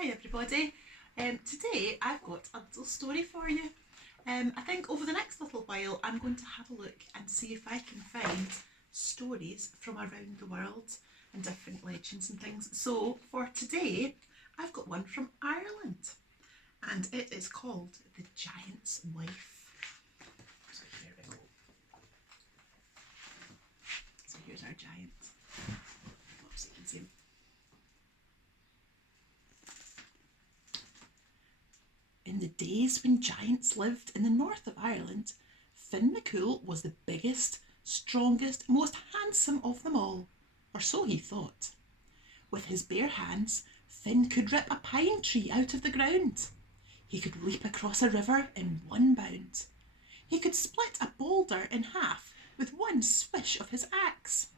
Hi everybody. Today I've got a little story for you. I think over the next little while I'm going to have a look and see if I can find stories from around the world and different legends and things. So for today I've got one from Ireland and it is called The Giant's Wife. So here we go. So here's our giant. Oops, you can see him. In the days when giants lived in the north of Ireland, Finn McCool was the biggest, strongest, most handsome of them all, or so he thought. With his bare hands, Finn could rip a pine tree out of the ground. He could leap across a river in one bound. He could split a boulder in half with one swish of his axe.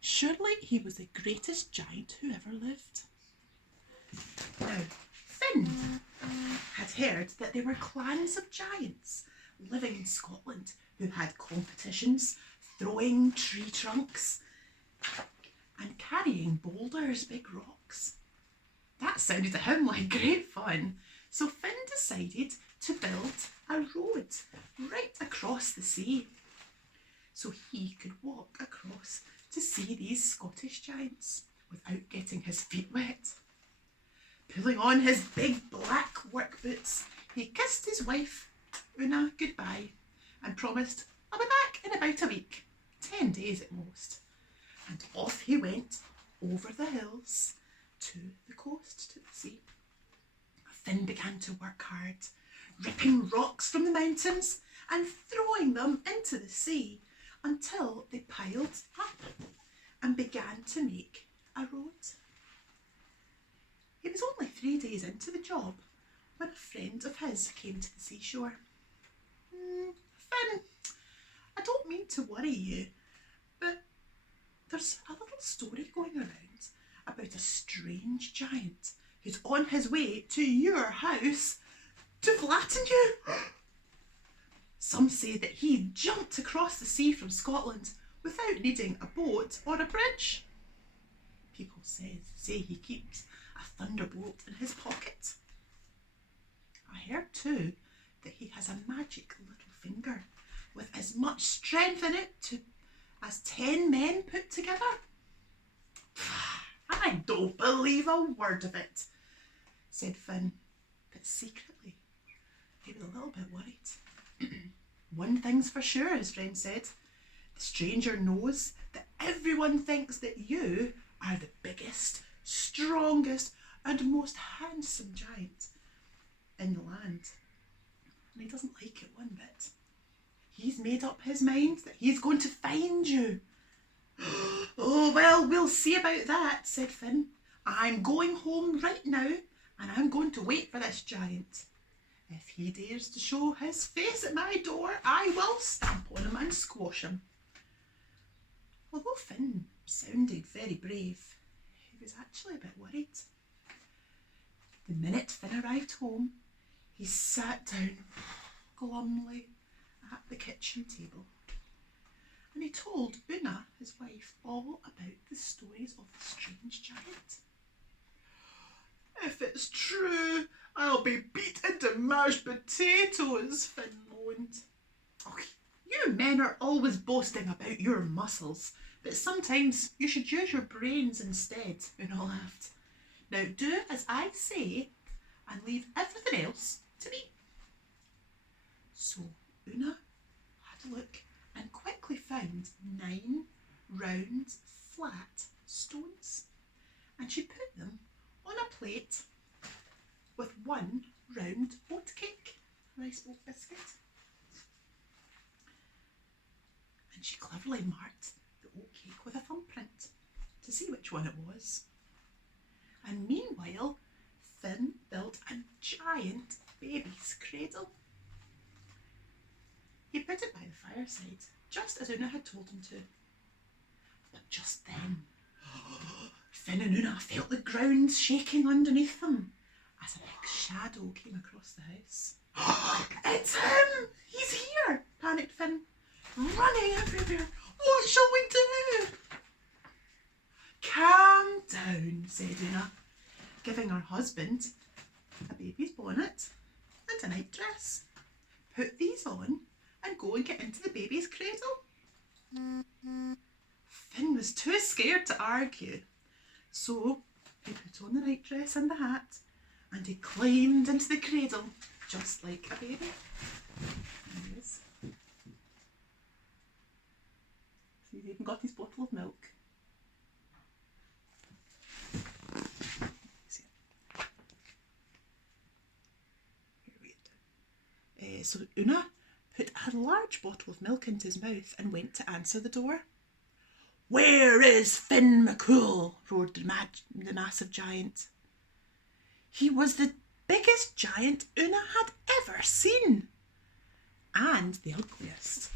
Surely he was the greatest giant who ever lived. Now, Finn had heard that there were clans of giants living in Scotland who had competitions, throwing tree trunks and carrying boulders, big rocks. That sounded to him like great fun. So Finn decided to build a road right across the sea so he could walk across to see these Scottish giants without getting his feet wet. Pulling on his big black work boots, he kissed his wife, Una, goodbye and promised, "I'll be back in about a week, 10 days at most." And off he went over the hills to the coast, to the sea. Finn began to work hard, ripping rocks from the mountains and throwing them into the sea until they piled up and began to make a road. He was only 3 days into the job when a friend of his came to the seashore. "Finn, I don't mean to worry you, but there's a little story going around about a strange giant who's on his way to your house to flatten you. Some say that he jumped across the sea from Scotland without needing a boat or a bridge. People say he keeps a thunderbolt in his pocket. I heard too that he has a magic little finger with as much strength in it as 10 men put together." "I don't believe a word of it," said Finn, but secretly he was a little bit worried. "One thing's for sure," his friend said. "The stranger knows that everyone thinks that you are the biggest, strongest and most handsome giant in the land. And he doesn't like it one bit. He's made up his mind that he's going to find you." "Oh, well, we'll see about that," said Finn. "I'm going home right now and I'm going to wait for this giant. If he dares to show his face at my door, I will stamp on him and squash him." Although Finn sounded very brave, he was actually a bit worried. The minute Finn arrived home, he sat down glumly at the kitchen table and he told Una, his wife, all about the stories of the strange giant. "If it's true, I'll be beat into mashed potatoes," Finn moaned. "Oh, you men are always boasting about your muscles, but sometimes you should use your brains instead," Una laughed. "Now do as I say and leave everything else to me." So Una had a look and quickly found 9 round, flat stones, and she put them on a plate with 1 round oatcake, rice oat biscuit. And she cleverly marked the oatcake with a thumbprint to see which one it was. And meanwhile, Finn built a giant baby's cradle. He put it by the fireside, just as Una had told him to. But just then, Finn and Una felt the ground shaking underneath them as a big shadow came across the house. "It's him! He's here!" panicked Finn, running everywhere. "What shall we do?" "Calm down," said Una. giving her husband a baby's bonnet and a night dress. Put these on and go and get into the baby's cradle. Finn was too scared to argue, so he put on the night dress and the hat and he climbed into the cradle just like a baby. There he is. So he's even got his bottle of milk. So Una put a large bottle of milk into his mouth and went to answer the door. "Where is Finn McCool?" roared the massive giant. He was the biggest giant Una had ever seen, and the ugliest.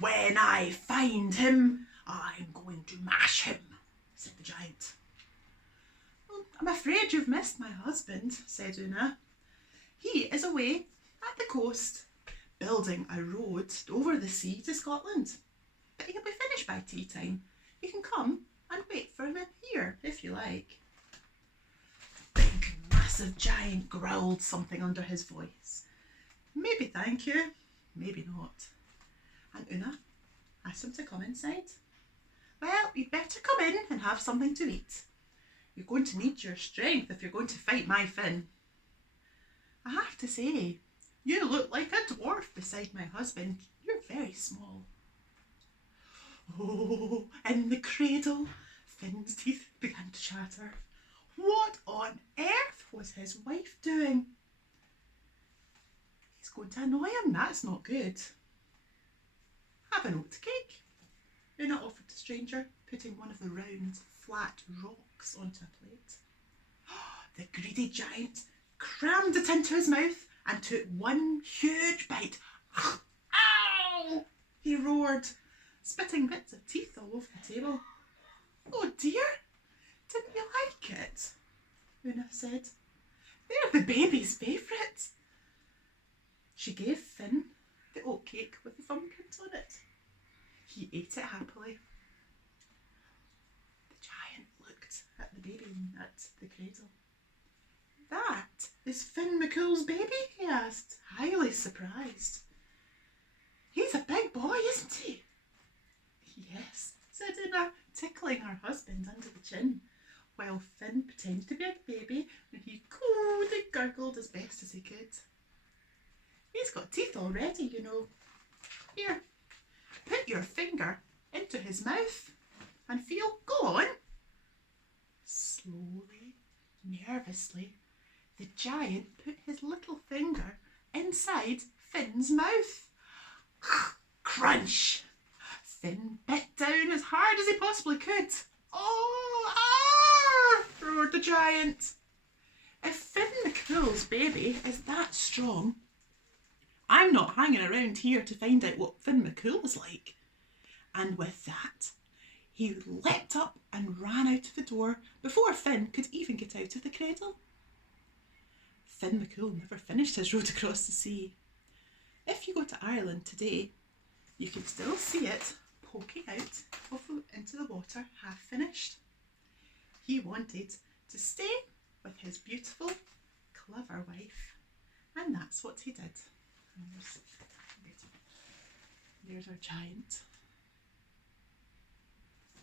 "When I find him, I'm going to mash him," said the giant. "Well, I'm afraid you've missed my husband," said Una. "He is away at the coast, building a road over the sea to Scotland. But he'll be finished by tea time. You can come and wait for him here if you like." The big, massive giant growled something under his voice. Maybe thank you, maybe not. And Una asked him to come inside. "Well, you'd better come in and have something to eat. You're going to need your strength if you're going to fight my Finn. I have to say, you look like a dwarf beside my husband. You're very small." Oh, in the cradle, Finn's teeth began to chatter. What on earth was his wife doing? He's going to annoy him, that's not good. "Have an oat cake," Una offered the stranger, putting one of the round, flat rocks onto a plate. The greedy giant crammed it into his mouth and took one huge bite. "Ow!" he roared, spitting bits of teeth all over the table. "Oh dear, didn't you like it?" Una said. "They're the baby's favourite." She gave Finn the oatcake with the thumbprint on it. He ate it happily. The giant looked at the baby at the cradle. "That is Finn McCool's baby?" he asked, highly surprised. "He's a big boy, isn't he?" "Yes," said Una, tickling her husband under the chin, while Finn pretended to be a baby and he cooed and gurgled as best as he could. "He's got teeth already, you know. Here, put your finger into his mouth and feel. Go on." Slowly, nervously, the giant put his little finger inside Finn's mouth. Crunch! Finn bit down as hard as he possibly could. "Oh, ah!" roared the giant. "If Finn McCool's baby is that strong, I'm not hanging around here to find out what Finn McCool is like." And with that, he leapt up and ran out of the door before Finn could even get out of the cradle. Finn McCool never finished his road across the sea. If you go to Ireland today, you can still see it poking out into the water, half finished. He wanted to stay with his beautiful, clever wife, and that's what he did. There's our giant.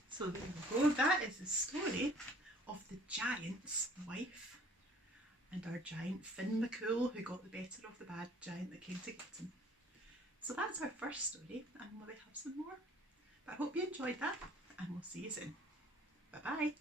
So there we go, that is the story of the giant's wife and our giant Finn McCool, who got the better of the bad giant that came to get him. So that's our first story, and we'll maybe have some more. But I hope you enjoyed that, and we'll see you soon. Bye bye.